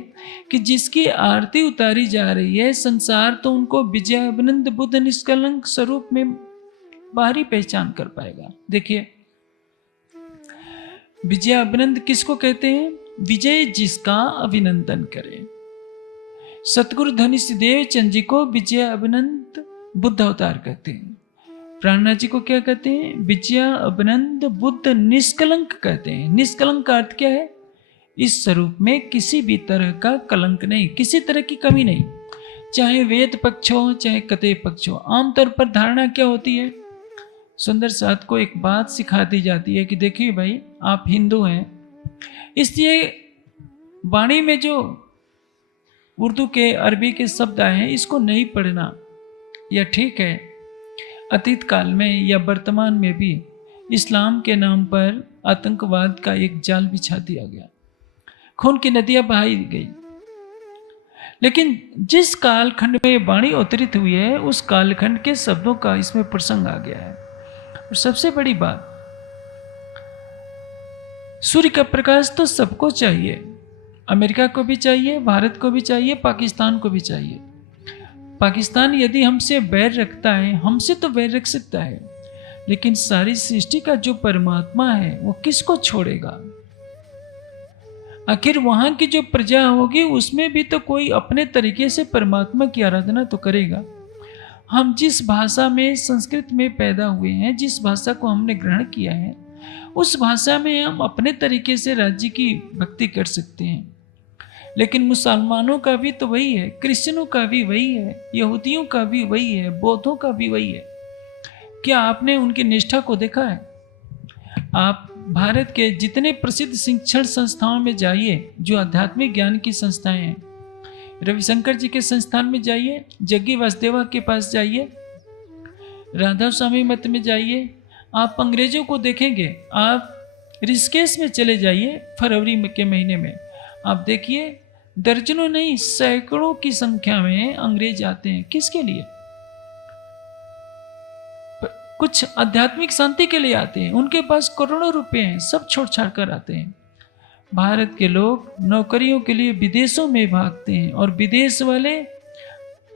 कि जिसकी आरती उतारी जा रही है, संसार तो उनको विजयानंद बुद्ध निष्कलंक स्वरूप में बाहरी पहचान कर पाएगा। देखिए, विजयानंद किसको कहते हैं? विजय जिसका अभिनंदन करे। सतगुरु धनी सिद्धेव चंद जी को विजयानंद बुद्ध अवतार कहते हैं। प्राणनाथ जी को क्या कहते हैं? विजयानंद बुद्ध निष्कलंक कहते हैं। निष्कलंक का अर्थ क्या है? इस स्वरूप में किसी भी तरह का कलंक नहीं, किसी तरह की कमी नहीं, चाहे वेद पक्ष हो चाहे कते पक्ष हो। आमतौर पर धारणा क्या होती है? सुंदर साथ को एक बात सिखा दी जाती है कि देखिए भाई, आप हिंदू हैं, इसलिए वाणी में जो उर्दू के अरबी के शब्द आए हैं इसको नहीं पढ़ना, या ठीक है अतीत काल में या वर्तमान में भी इस्लाम के नाम पर आतंकवाद का एक जाल बिछा दिया गया, खून की नदियां बहाई गई। लेकिन जिस कालखंड में वाणी अवतरित हुई है उस कालखंड के शब्दों का इसमें प्रसंग आ गया है। और सबसे बड़ी बात, सूर्य का प्रकाश तो सबको चाहिए, अमेरिका को भी चाहिए, भारत को भी चाहिए, पाकिस्तान को भी चाहिए। पाकिस्तान यदि हमसे बैर रखता है, हमसे तो बैर रख सकता है, लेकिन सारी सृष्टि का जो परमात्मा है वो किसको छोड़ेगा? आखिर वहां की जो प्रजा होगी उसमें भी तो कोई अपने तरीके से परमात्मा की आराधना तो करेगा। हम जिस भाषा में, संस्कृत में पैदा हुए हैं, जिस भाषा को हमने ग्रहण किया है, उस भाषा में हम अपने तरीके से राज्य की भक्ति कर सकते हैं। लेकिन मुसलमानों का भी तो वही है, क्रिश्चियनों का भी वही है, यहूदियों का भी वही है, बौद्धों का भी वही है। क्या आपने उनकी निष्ठा को देखा है? आप भारत के जितने प्रसिद्ध शिक्षण संस्थाओं में जाइए, जो आध्यात्मिक ज्ञान की संस्थाएं हैं, रविशंकर जी के संस्थान में जाइए, जग्गी वासुदेवा के पास जाइए, राधा स्वामी मत में जाइए, आप अंग्रेजों को देखेंगे। आप ऋषिकेश में चले जाइए फरवरी के महीने में, आप देखिए दर्जनों नहीं सैकड़ों की संख्या में अंग्रेज आते हैं। किसके लिए? कुछ आध्यात्मिक शांति के लिए आते हैं। उनके पास करोड़ों रुपए हैं, सब छोड़ छाड़ कर आते हैं। भारत के लोग नौकरियों के लिए विदेशों में भागते हैं और विदेश वाले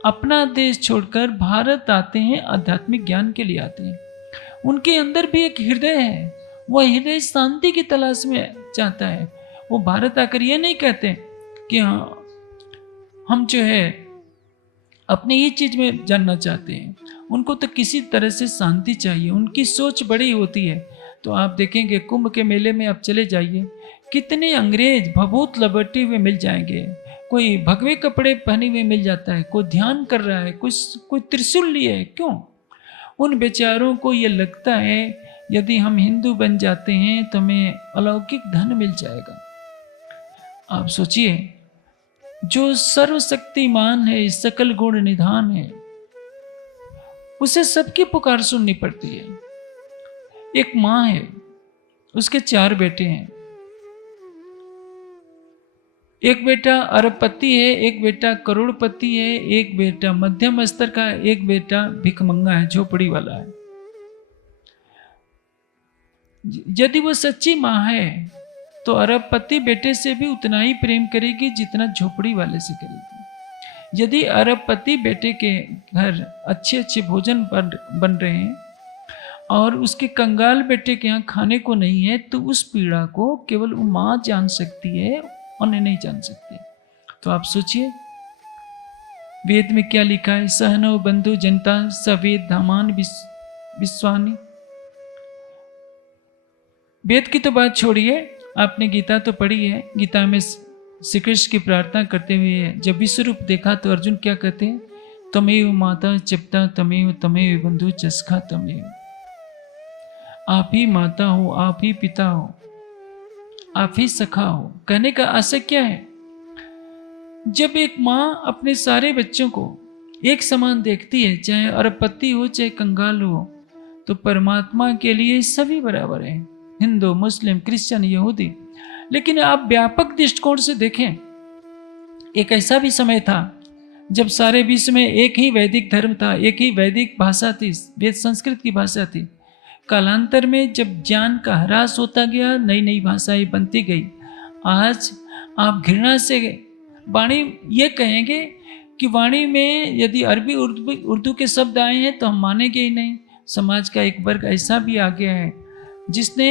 अपना देश छोड़कर भारत आते हैं, आध्यात्मिक ज्ञान के लिए आते हैं। उनके अंदर भी एक हृदय है, वह हृदय शांति की तलाश में चाहता है। वो भारत आकर ये नहीं कहते कि हाँ हम जो है अपनी ही चीज में जानना चाहते हैं, उनको तो किसी तरह से शांति चाहिए। उनकी सोच बड़ी होती है। तो आप देखेंगे कुंभ के मेले में आप चले जाइए, कितने अंग्रेज भभूत लपेटे हुए मिल जाएंगे, कोई भगवे कपड़े पहने हुए मिल जाता है, कोई ध्यान कर रहा है, कोई त्रिशूल लिए है। क्यों? उन बेचारों को ये लगता है यदि हम हिंदू बन जाते हैं तो हमें अलौकिक धन मिल जाएगा। आप सोचिए, जो सर्वशक्तिमान है, सकल गुण निधान है, उसे सबकी पुकार सुननी पड़ती है। एक माँ है, उसके 4 बेटे हैं। एक बेटा अरबपति है, एक बेटा करोड़पति है, एक बेटा मध्यम स्तर का, एक बेटा भिखमंगा है, झोपड़ी वाला है। यदि वो सच्ची माँ है तो अरबपति बेटे से भी उतना ही प्रेम करेगी जितना झोपड़ी वाले से करेगी। यदि अरबपति बेटे के घर अच्छे अच्छे भोजन बन रहे हैं और उसके कंगाल बेटे के यहाँ खाने को नहीं है, तो उस पीड़ा को केवल वो माँ जान सकती है, उन्हें नहीं जान सकती। तो आप सोचिए, वेद में क्या लिखा है? सहनो बंधु जनता सवेद धामान विश्वानी। वेद की तो बात छोड़िए, आपने गीता तो पढ़ी है। गीता में श्री कृष्ण की प्रार्थना करते हुए जब विश्व रूप देखा तो अर्जुन क्या कहते हैं? तमेव माता चिपता तमेव तमेव बंधु चस्खा तमेव। आप ही माता हो, आप ही पिता हो, आप ही सखा हो। कहने का आशय क्या है? जब एक माँ अपने सारे बच्चों को एक समान देखती है, चाहे अरबपति हो चाहे कंगाल हो, तो परमात्मा के लिए सभी बराबर हैं, हिंदू, मुस्लिम, क्रिश्चियन, यहूदी। लेकिन आप व्यापक दृष्टिकोण से देखें, एक ऐसा भी समय था जब सारे विश्व में एक ही वैदिक धर्म था, एक ही वैदिक भाषा थी, वेद संस्कृत की भाषा थी। कालांतर में जब ज्ञान का ह्रास होता गया, नई नई भाषाएं बनती गई। आज आप घृणा से वाणी ये कहेंगे कि वाणी में यदि अरबी उर्दू के शब्द आए हैं तो हम मानेंगे ही नहीं। समाज का एक वर्ग ऐसा भी आ गया है जिसने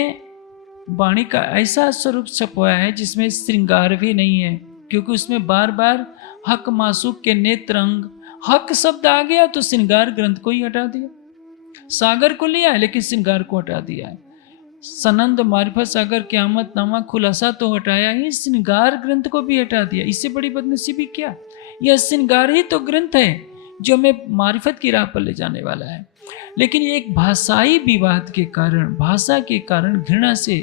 वाणी का ऐसा स्वरूप छपवाया है जिसमें श्रृंगार भी नहीं है, क्योंकि उसमें बार बार हक मासूक के नेत्र अंग, हक शब्द आ गया तो श्रृंगार ग्रंथ को ही हटा दिया। सागर को लिया है लेकिन श्रृंगार को हटा दिया है। सनंद मारिफत सागर क़यामत नामा खुलासा तो हटाया ही, श्रृंगार ग्रंथ को भी हटा दिया। इससे बड़ी बदनसीबी क्या? यह श्रृंगार ही तो ग्रंथ है जो हमें मारिफत की राह पर ले जाने वाला है। लेकिन एक भाषाई विवाद के कारण, भाषा के कारण घृणा से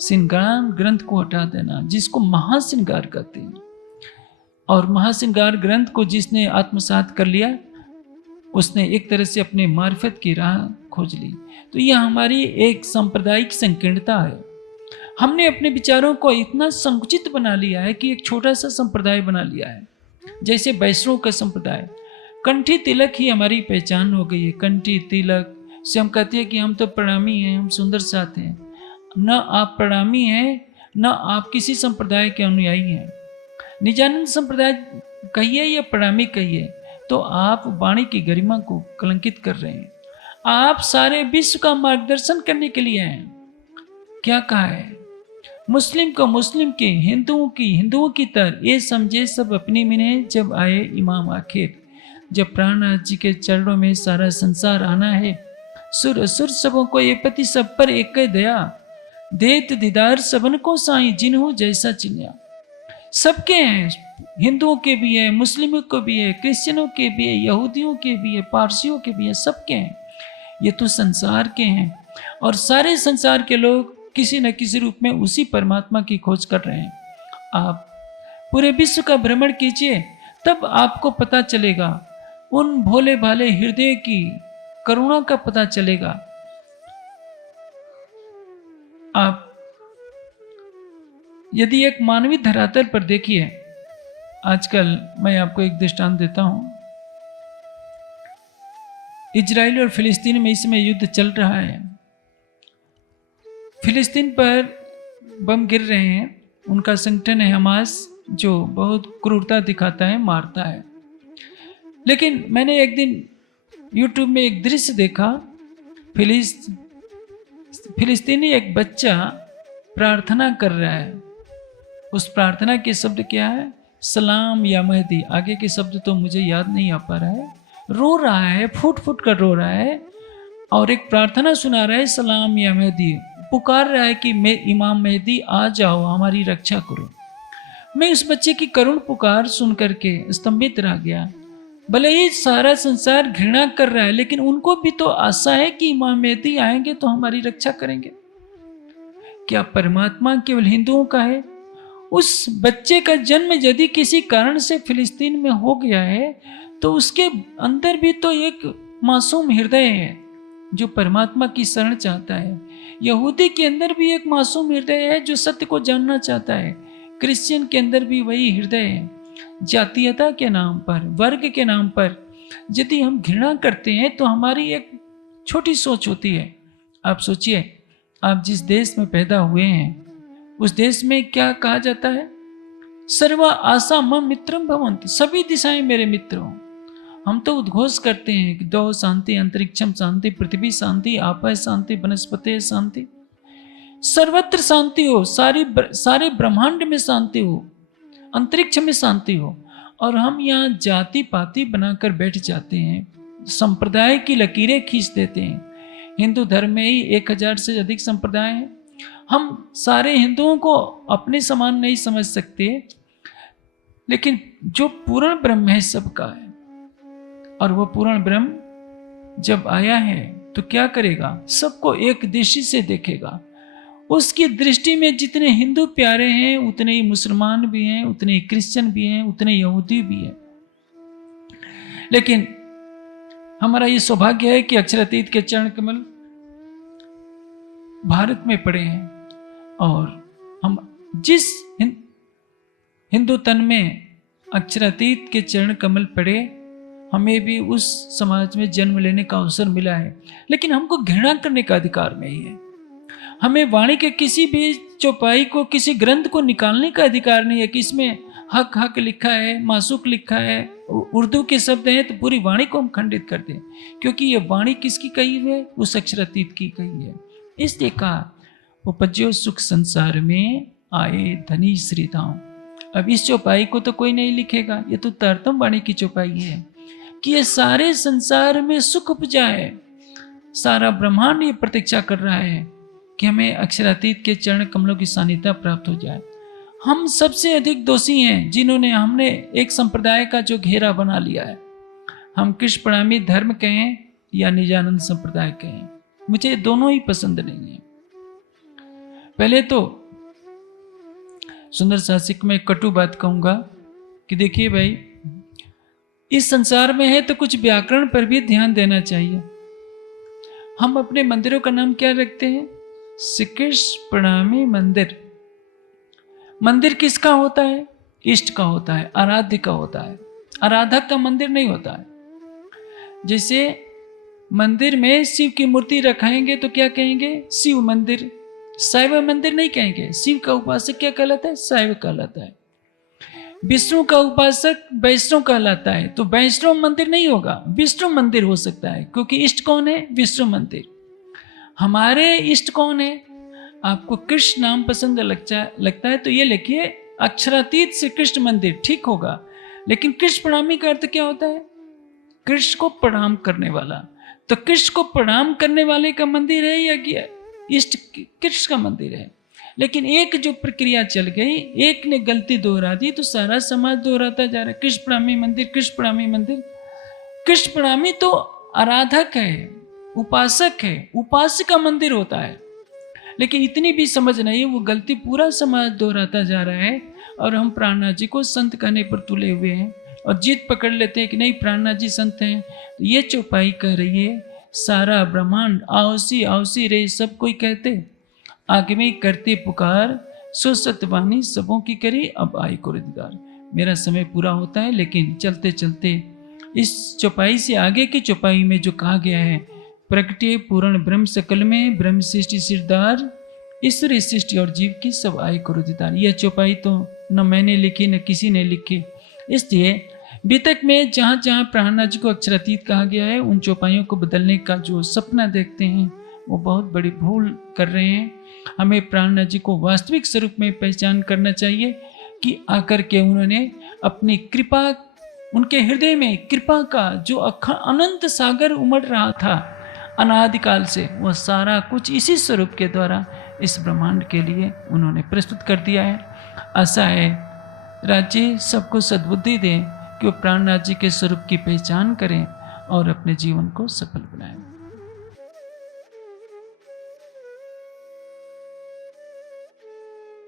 श्रृंगार ग्रंथ को हटा देना, जिसको महाश्रृंगार कहते हैं, और महाश्रृंगार ग्रंथ को जिसने आत्मसात कर लिया उसने एक तरह से अपने मार्फत की राह खोज ली। तो यह हमारी एक सांप्रदायिक संकीर्णता है। हमने अपने विचारों को इतना संकुचित बना लिया है कि एक छोटा सा संप्रदाय बना लिया है, जैसे वैष्णव का संप्रदाय। कंठी तिलक ही हमारी पहचान हो गई है। कंठी तिलक से हम कहते हैं कि हम तो प्रणामी हैं, हम सुंदर साथ हैं। न आप प्रणामी हैं, न आप किसी संप्रदाय के अनुयायी हैं। निजानंद संप्रदाय कहिए या प्रणामी कहिए, तो आप वाणी की गरिमा को कलंकित कर रहे हैं। आप सारे विश्व का मार्गदर्शन करने के लिए हैं। क्या कहा है? मुस्लिम को मुस्लिम के, हिंदुओं की तरह ये समझे सब अपनी मिने, जब आए इमाम आखिर। जब प्राणनाथ जी के चरणों में सारा संसार आना है, सुर असुर सबों को ये पति सब पर एक दया, देत दीदार सबन को साईं जिन्हों जैसा चिन्या। सबके हैं, हिंदुओं के भी है, मुस्लिमों को भी है, क्रिश्चियनों के भी है, यहूदियों के भी है, पारसियों के भी है, सबके हैं। ये तो संसार के हैं और सारे संसार के लोग किसी न किसी रूप में उसी परमात्मा की खोज कर रहे हैं। आप पूरे विश्व का भ्रमण कीजिए, तब आपको पता चलेगा, उन भोले भाले हृदय की करुणा का पता चलेगा। आप यदि एक मानवीय धरातल पर देखिए, आजकल मैं आपको एक दृष्टांत देता हूं। इजराइल और फिलिस्तीन में इस समय युद्ध चल रहा है। फिलिस्तीन पर बम गिर रहे हैं। उनका संगठन है हमास, जो बहुत क्रूरता दिखाता है, मारता है। लेकिन मैंने एक दिन यूट्यूब में एक दृश्य देखा। फिलिस्तीनी एक बच्चा प्रार्थना कर रहा है। उस प्रार्थना के शब्द क्या है? सलाम या महदी। आगे के शब्द तो मुझे याद नहीं आ पा रहा है। रो रहा है, फूट फूट कर रो रहा है और एक प्रार्थना सुना रहा है, सलाम या महदी। पुकार रहा है कि मैं इमाम मेहदी आ जाओ, हमारी रक्षा करो। मैं उस बच्चे की करुण पुकार सुन करके स्तंभित रह गया। भले ही सारा संसार घृणा कर रहा है, लेकिन उनको भी तो आशा है कि इमाम मेहदी आएंगे तो हमारी रक्षा करेंगे। क्या परमात्मा केवल हिंदुओं का है? उस बच्चे का जन्म यदि किसी कारण से फिलिस्तीन में हो गया है, तो उसके अंदर भी तो एक मासूम हृदय है जो परमात्मा की शरण चाहता है। यहूदी के अंदर भी एक मासूम हृदय है जो सत्य को जानना चाहता है। क्रिश्चियन के अंदर भी वही हृदय है। जातीयता के नाम पर, वर्ग के नाम पर यदि हम घृणा करते हैं तो हमारी एक छोटी सोच होती है। आप सोचिए, आप जिस देश में पैदा हुए हैं उस देश में क्या कहा जाता है? सर्वा आशा मम मित्रम भवन्ति। सभी दिशाएं मेरे मित्र हों। हम तो उद्घोष करते हैं कि दो शांति, अंतरिक्षम शांति, पृथ्वी शांति, आपः शांति, वनस्पति शांति, सर्वत्र शांति हो, सारे ब्रह्मांड में शांति हो, अंतरिक्ष में शांति हो। और हम यहाँ जाति पाति बनाकर बैठ जाते हैं, संप्रदाय की लकीरें खींच देते हैं। हिंदू धर्म में ही 1000 से अधिक संप्रदाय हैं। हम सारे हिंदुओं को अपने समान नहीं समझ सकते, लेकिन जो पूर्ण ब्रह्म है सबका है। और वो पूर्ण ब्रह्म जब आया है तो क्या करेगा? सबको एक दृष्टि से देखेगा। उसकी दृष्टि में जितने हिंदू प्यारे हैं उतने ही मुसलमान भी हैं, उतने ही क्रिश्चियन भी हैं, उतने यहूदी भी हैं। लेकिन हमारा ये सौभाग्य है कि अक्षरातीत के चरण कमल भारत में पड़े हैं और हम जिस हिंदू तन में अक्षरातीत के चरण कमल पड़े, हमें भी उस समाज में जन्म लेने का अवसर मिला है। लेकिन हमको घृणा करने का अधिकार नहीं है। हमें वाणी के किसी भी चौपाई को, किसी ग्रंथ को निकालने का अधिकार नहीं है कि इसमें हक हक लिखा है, मासूक लिखा है, उर्दू के शब्द हैं, तो पूरी वाणी को हम खंडित कर दें। क्योंकि ये वाणी किसकी कही है? उस अक्षरातीत की कही है। इसलिए कहा, उपजो सुख संसार में आए धनी श्रीधाम। अब इस चौपाई को तो कोई नहीं लिखेगा, ये तो तरतम वाणी की चौपाई है कि ये सारे संसार में सुख उपजा है। सारा ब्रह्मांड ये प्रतीक्षा कर रहा है कि हमें अक्षरातीत के चरण कमलों की सानिध्य प्राप्त हो जाए। हम सबसे अधिक दोषी हैं जिन्होंने हमने एक संप्रदाय का जो घेरा बना लिया है। हम कृष्ण प्रणामी धर्म कहें या निजानंद संप्रदाय कहें, मुझे दोनों ही पसंद नहीं है। पहले तो सुंदर शासिक में कटु बात कहूंगा कि देखिए भाई, इस संसार में है तो कुछ व्याकरण पर भी ध्यान देना चाहिए। हम अपने मंदिरों का नाम क्या रखते हैं? श्री कृष्ण प्रणामी मंदिर। मंदिर किसका होता है? इष्ट का होता है, आराध्य का होता है, आराधक का मंदिर नहीं होता है। जैसे मंदिर में शिव की मूर्ति रखाएंगे तो क्या कहेंगे? शिव मंदिर। शैव मंदिर नहीं कहेंगे। शिव का उपासक क्या कहलाता है? शैव कहलाता है। विष्णु का उपासक वैष्णव कहलाता है, तो वैष्णव मंदिर नहीं होगा, विष्णु मंदिर हो सकता है, क्योंकि इष्ट कौन है? विष्णु मंदिर। हमारे इष्ट कौन है? आपको कृष्ण नाम पसंद लगता है तो ये लिखिए अक्षरातीत श्री कृष्ण मंदिर, ठीक होगा। लेकिन कृष्ण प्रणामी का अर्थ क्या होता है? कृष्ण को प्रणाम करने वाला। तो कृष्ण को प्रणाम करने वाले का मंदिर है या इष्ट कृष्ण का मंदिर है? लेकिन एक जो प्रक्रिया चल गई, एक ने गलती दोहरा दी तो सारा समाज दोहराता जा रहा है। कृष्ण प्रणामी मंदिर, कृष्ण प्रणामी मंदिर। कृष्ण प्रणामी तो आराधक है, उपासक है, उपासक का मंदिर होता है। लेकिन इतनी भी समझ नहीं, वो गलती पूरा समाज दोहराता जा रहा है। और हम प्राणनाथ जी को संत कहने पर तुले हुए हैं और जीत पकड़ लेते हैं कि नहीं प्राणनाथ जी संत हैं। तो ये चौपाई कह रही है सारा ब्रह्मांड आओसी आओसी रे सब कोई कहते, आगे में करते पुकार, सो सत्यवाणी सबों की करी, अब आई को दीदार। मेरा समय पूरा होता है, लेकिन चलते चलते इस चौपाई से आगे की चौपाई में जो कहा गया है, प्रगटे पूर्ण ब्रह्म सकल में, ब्रह्म सृष्टि सिरदार, ईश्वर सृष्टि और जीव की सब आई करो दीदार। यह चौपाई तो न मैंने लिखी न किसी ने लिखी। इसलिए बीतक में जहाँ जहाँ प्राणनाथ जी को अक्षरातीत कहा गया है, उन चौपाइयों को बदलने का जो सपना देखते हैं वो बहुत बड़ी भूल कर रहे हैं। हमें प्राणनाथ जी को वास्तविक स्वरूप में पहचान करना चाहिए कि आकर के उन्होंने अपनी कृपा, उनके हृदय में कृपा का जो अनंत सागर उमड़ रहा था अनादिकाल से, वह सारा कुछ इसी स्वरूप के द्वारा इस ब्रह्मांड के लिए उन्होंने प्रस्तुत कर दिया है। आशा है राज्य सबको सद्बुद्धि दें कि वो प्राणनाथ जी के स्वरूप की पहचान करें और अपने जीवन को सफल बनाएं।